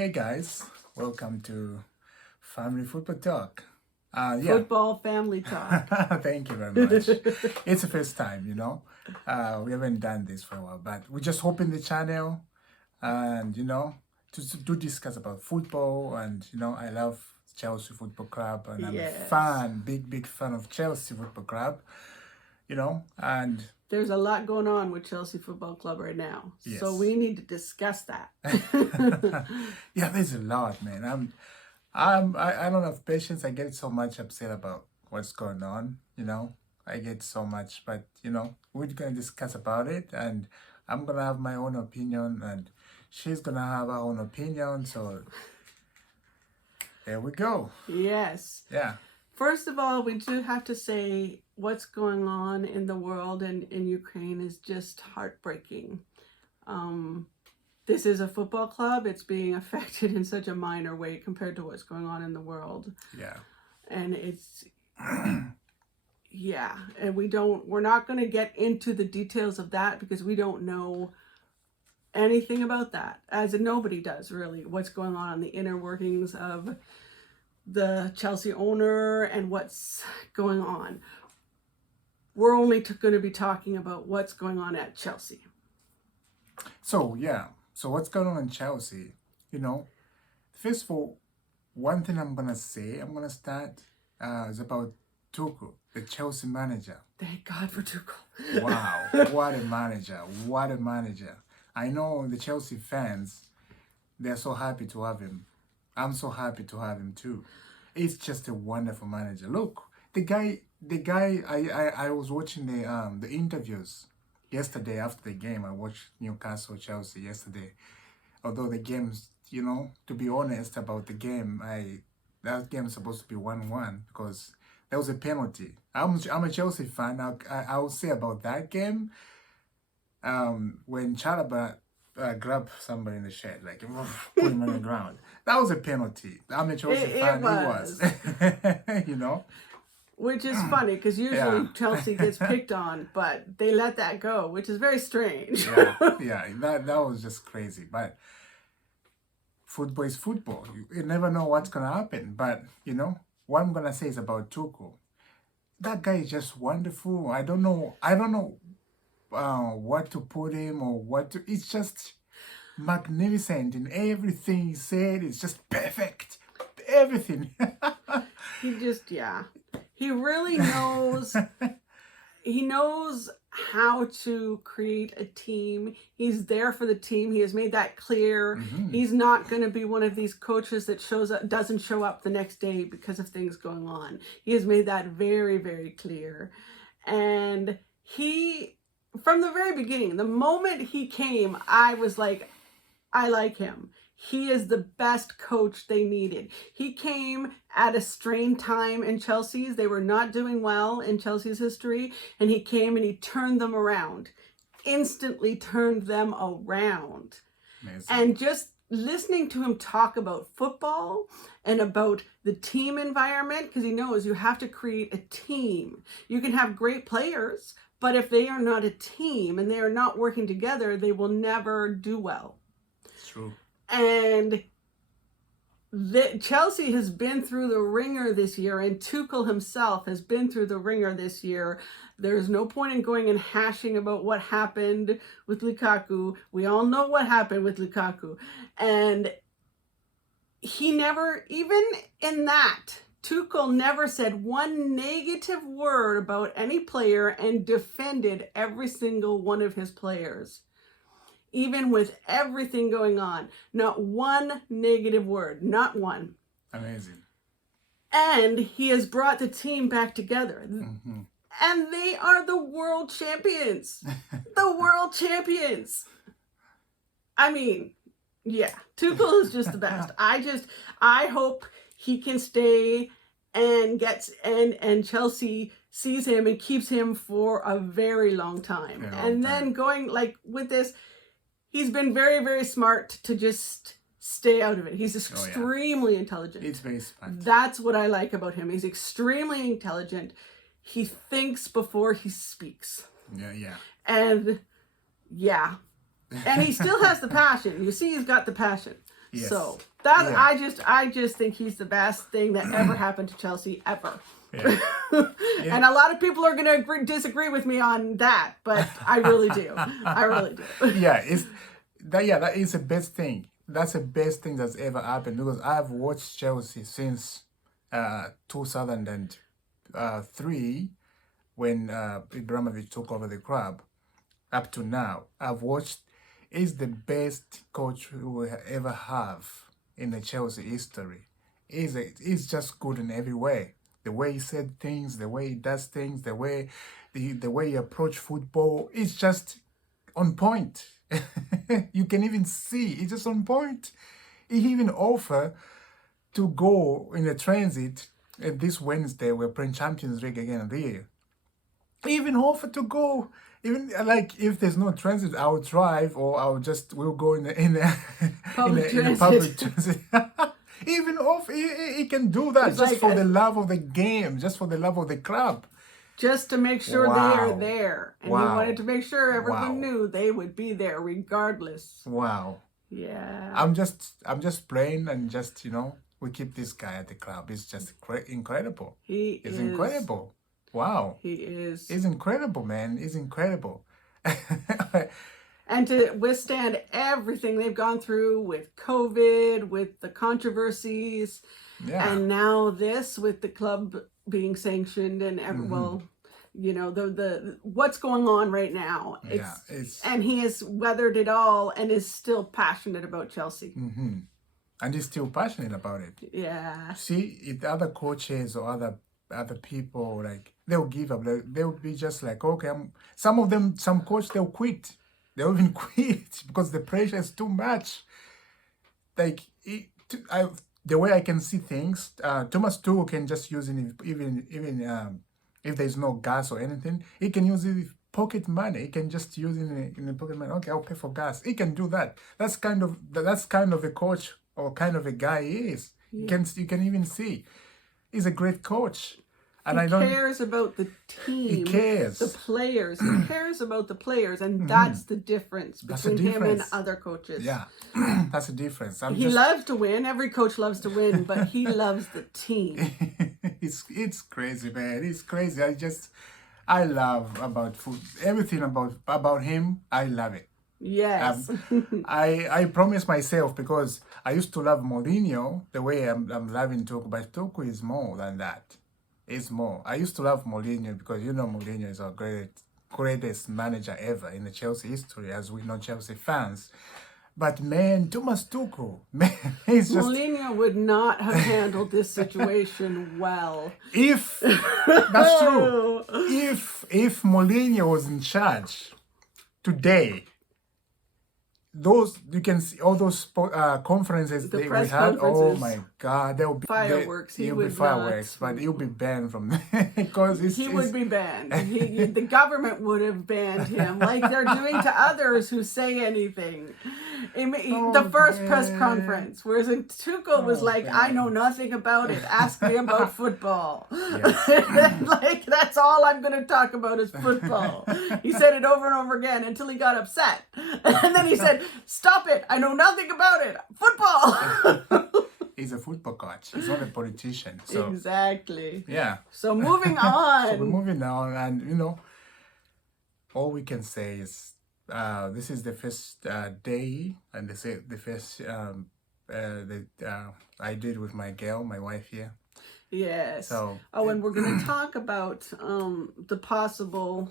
Hey guys, welcome to Family Football Talk. Football family talk. Thank you very much. It's the first time, we haven't done this for a while, but we just opened the channel and, to discuss about football. And, I love Chelsea Football Club and I'm a Yes. fan, big fan of Chelsea Football Club, and There's a lot going on with Chelsea Football Club right now. Yes. So we need to discuss that. yeah, there's a lot, man. I don't have patience. I get so much upset about what's going on, I get so much, but we're gonna discuss about it and I'm gonna have my own opinion and she's gonna have her own opinion, so there we go. Yes. Yeah. First of all, we do have to say what's going on in the world and in Ukraine is just heartbreaking. This is a football club. It's being affected in such a minor way compared to what's going on in the world. Yeah. And it's, yeah. And we're not going to get into the details of that because we don't know anything about that, as nobody does really, what's going on the inner workings of the Chelsea owner and what's going on. We're only going to be talking about what's going on at Chelsea. So what's going on in Chelsea? First of all, one thing I'm gonna start is about Tuchel, the Chelsea manager. Thank God for Tuchel. Wow, what a manager. I know the Chelsea fans, they're so happy to have him. I'm so happy to have him too. It's just a wonderful manager. Look, the guy. I was watching the interviews yesterday after the game. I watched Newcastle Chelsea yesterday. Although the game's, to be honest about the game, that game is supposed to be 1-1 because there was a penalty. I'm a Chelsea fan. I will say about that game. When Chalaba grabbed somebody in the shed, like put him on the ground, that was a penalty. I'm a Chelsea fan. It was. Which is funny because usually Chelsea gets picked on, but they let that go, which is very strange. That was just crazy. But football is football. You never know what's gonna happen. But what I'm gonna say is about Tuchel. That guy is just wonderful. I don't know what to put him or what to. It's just magnificent in everything he said. It's just perfect. Everything. He really knows. He knows how to create a team. He's there for the team. He has made that clear. Mm-hmm. He's not going to be one of these coaches that doesn't show up the next day because of things going on. He has made that very, very clear. And from the very beginning, the moment he came, I was like, I like him. He is the best coach they needed. He came at a strained time in Chelsea's. They were not doing well in Chelsea's history. And he came and he turned them around. Instantly turned them around. Amazing. And just listening to him talk about football and about the team environment, because he knows you have to create a team. You can have great players, but if they are not a team and they are not working together, they will never do well. It's true. And Chelsea has been through the ringer this year, and Tuchel himself has been through the ringer this year. There's no point in going and hashing about what happened with Lukaku. We all know what happened with Lukaku. And he never, even in that, Tuchel never said one negative word about any player and defended every single one of his players. Even with everything going on, not one negative word, not one. Amazing. And he has brought the team back together. Mm-hmm. And they are the world champions. The world champions. I mean, yeah, Tuchel is just the best. I hope he can stay and and Chelsea sees him and keeps him for a very long time. Then going like with this, he's been very, very smart to just stay out of it. He's extremely intelligent. It's very smart. That's what I like about him. He's extremely intelligent. He thinks before he speaks. Yeah. And he still has the passion. You see, he's got the passion. Yes. So that Yeah. I just think he's the best thing that ever happened to Chelsea ever. Yeah. And a lot of people are going to disagree with me on that, but I really do. I really do. Yeah, that is the best thing. That's the best thing that's ever happened because I've watched Chelsea since 2003 when Ibrahimovic took over the club up to now. I've watched. He's the best coach we will ever have in the Chelsea history. He's just good in every way. The way he said things, the way he does things, the way he approach football, it's just on point. You can even see it's just on point. He even offered to go in a transit. This Wednesday we're playing Champions League again here. He even offered to go. Even like if there's no transit, I'll drive or we'll go in the Public in a public transit. Even he can do that It's just like for the love of the game, just for the love of the club. just to make sure they are Wow. there. And he Wow. wanted to make sure everyone Wow. knew they would be there regardless. Wow. Yeah. I'm just praying and just we keep this guy at the club. He's just incredible. He He's is incredible. Wow. He is. He's incredible, man. He's incredible. And to withstand everything they've gone through with COVID, with the controversies, Yeah. and now this with the club being sanctioned and well, the what's going on right now. And he has weathered it all and is still passionate about Chelsea. Mm-hmm. And he's still passionate about it. Yeah. See, if other coaches or other people, like, they'll give up. They'll be just like, okay, some coach, they'll quit. They'll even quit because the pressure is too much. Like, the way I can see things, Thomas Tuchel can just use it even if there's no gas or anything. He can use it with pocket money. He can just use it in the pocket money. Okay, I'll pay for gas. He can do that. That's kind of a coach or kind of a guy he is. Yeah. You can even see he's a great coach. And he cares about the team. He cares. The players. He cares about the players. And that's the difference between him and other coaches. Yeah, that's the difference. He loves to win. Every coach loves to win, but he loves the team. It's crazy, man. It's crazy. I love about food. Everything about him, I love it. Yes. I promised myself because I used to love Mourinho the way I'm loving Tuchel, but Tuchel is more than that. It's more. I used to love Mourinho because Mourinho is our greatest manager ever in the Chelsea history, as we know Chelsea fans. But man, Thomas Tuchel, man, he's just... Mourinho would not have handled this situation well. That's true. If Mourinho was in charge today, you can see all those conferences we had. Oh my God, there will be fireworks. He'll be fireworks, but he'll be banned from there because he would be banned. The government would have banned him, like they're doing to others who say anything. The first press conference, whereas Tuchel was like, man. I know nothing about it. Ask me about football. Yes. Like, that's all I'm going to talk about is football. He said it over and over again until he got upset. And then he said, stop it. I know nothing about it. Football. He's a football coach. He's not a politician. So. Exactly. Yeah. So moving on. So we're moving on. And, all we can say is, this is the first day and the first that I did with my wife here. Yes. So, and we're going to talk about the possible.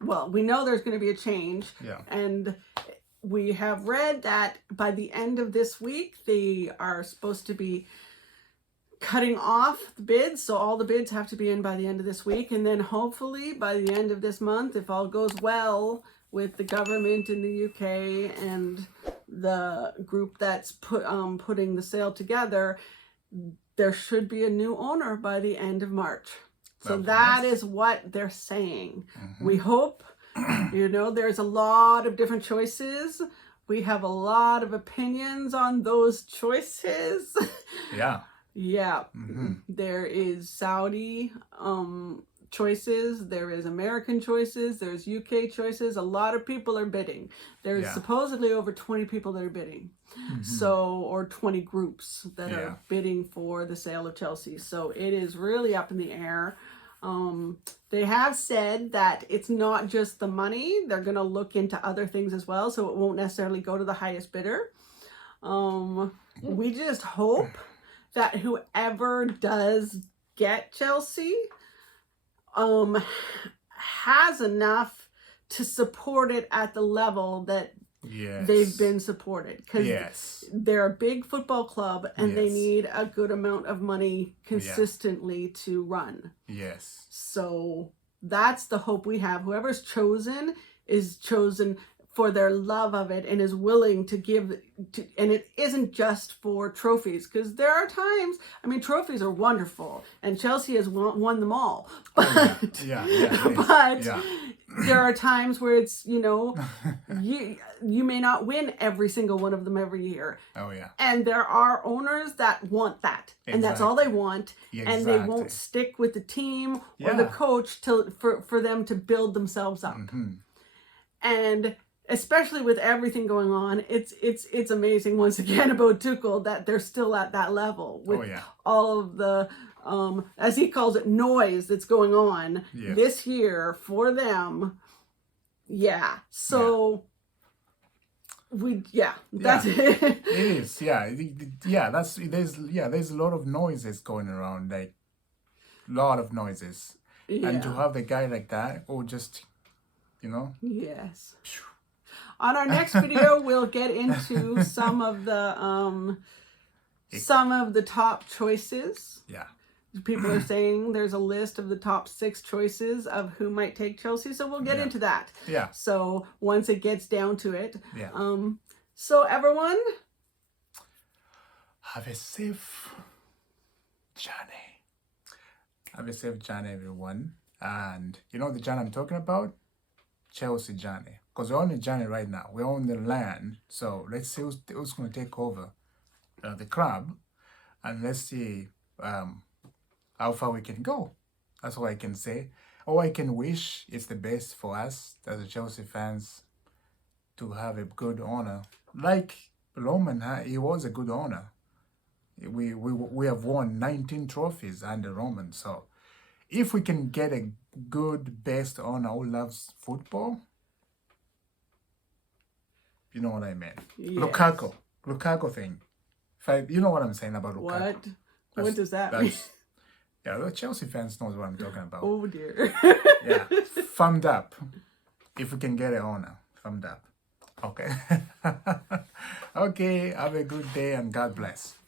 Well, we know there's going to be a change. Yeah. And we have read that by the end of this week, they are supposed to be cutting off the bids. So all the bids have to be in by the end of this week. And then hopefully by the end of this month, if all goes well with the government in the UK and the group that's putting the sale together, there should be a new owner by the end of March. So that is what they're saying. Mm-hmm. We hope, there's a lot of different choices. We have a lot of opinions on those choices. Yeah. Yeah. Mm-hmm. There is Saudi, choices. There is American choices. There's UK choices. A lot of people are bidding. There's supposedly over 20 people that are bidding. So, or 20 groups that are bidding for the sale of Chelsea. So it is really up in the air. They have said that it's not just the money. They're going to look into other things as well. So it won't necessarily go to the highest bidder. We just hope that whoever does get Chelsea has enough to support it at the level that they've been supported, because they're a big football club and they need a good amount of money consistently to run. So that's the hope we have. Whoever's chosen is chosen for their love of it and is willing to give to, and it isn't just for trophies, because there are times, I mean, trophies are wonderful and Chelsea has won them all, but there are times where it's, you know, you may not win every single one of them every year. And there are owners that want that, and that's all they want, and they won't stick with the team or the coach for them to build themselves up. And especially with everything going on, it's amazing once again about Tuchel that they're still at that level with all of the as he calls it, noise that's going on this year for them. So that's it. It is. There's a lot of noises going around, like lot of noises, and to have a guy like that, or just, you know. On our next video, we'll get into some of the top choices. People are saying there's a list of the top 6 choices of who might take Chelsea, so we'll get into that. So once it gets down to it. So everyone, have a safe journey. Have a safe journey, everyone. And you know the journey I'm talking about? Chelsea journey. Because we're on the journey right now. We're on the land. So let's see who's going to take over the club. And let's see how far we can go. That's all I can say. All I can wish is the best for us as Chelsea fans to have a good owner. Like Roman, he was a good owner. We have won 19 trophies under Roman. So if we can get a good best owner who loves football, you know what I mean. Lukaku thing. You know what I'm saying about Lukaku. What does that mean? Yeah, the Chelsea fans knows what I'm talking about. Oh dear. Thumbed up. If we can get an owner, thumbed up. Okay. Okay, have a good day and God bless.